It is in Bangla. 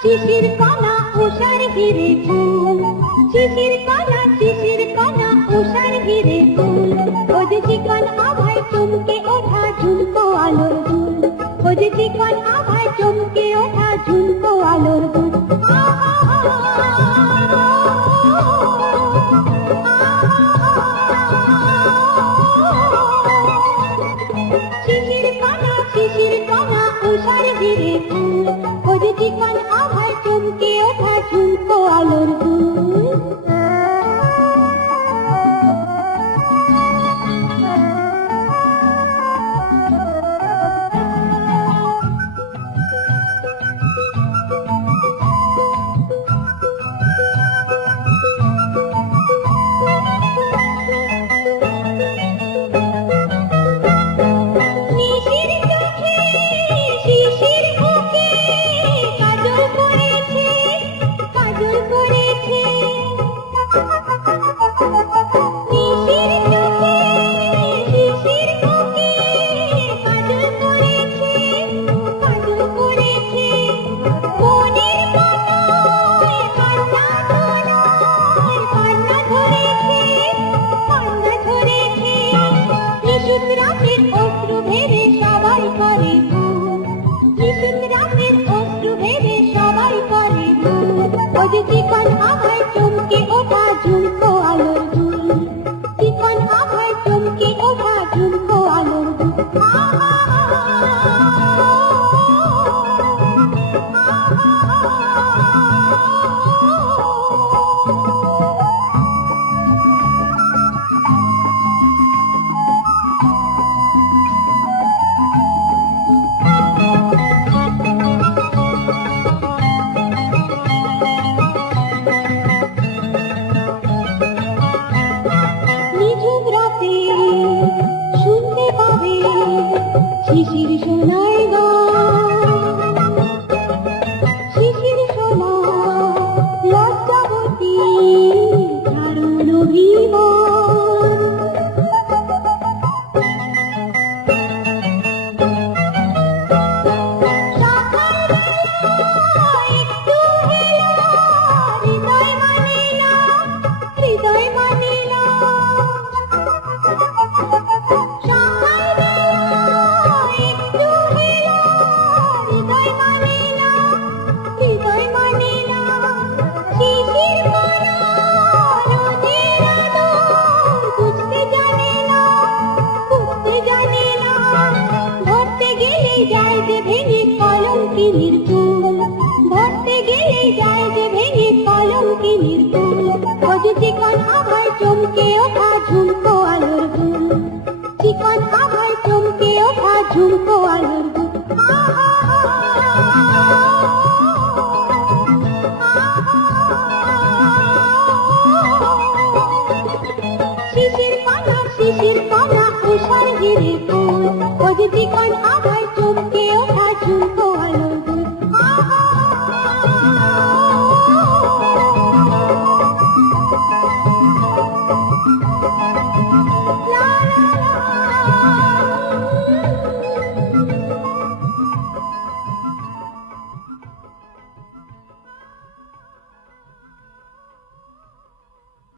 শিশির কণা উষার ঘিরে ফুল, শিশির কণা উষার ঘিরে ফুল। ও যে চিকন আভায় চমকে ওঠা ঝুমকো আলোর দুল, ও যে চিকন আভায় চমকে ওঠা ঝুমকো আলোর দুল। শিশির কণা উষার ঘিরে ফুল, ও যে চিকন আভায় চমকে ওঠা ঝুমকো আলোর দুল। চিকন আভায় চমকে ওঠা ঝুমকো আলোর দুল, চিকন আভায় চমকে ওঠা ঝুমকো আলোর দুল। শুনতে পাবে শিশির সোনার গান, শিশির সোনা লজ্জাবতী দারুণ অভিমান। একটু হেলা হৃদয় মানে না, হৃদয় মানে না। যায় যে ভেঙে কলঙ্কিনীর ফুল, ধরতে গেলে যায় যে ভেঙে কলঙ্কিনীর ফুল। ও যে চিকন আভায় চমকে ওঠা ঝুমকো আলোর দুল, চিকন আভায় চমকে ওঠা ঝুমকো আলোর দুল। শিশির কণা উষার ঘিরে ফুল, ও যে চিকন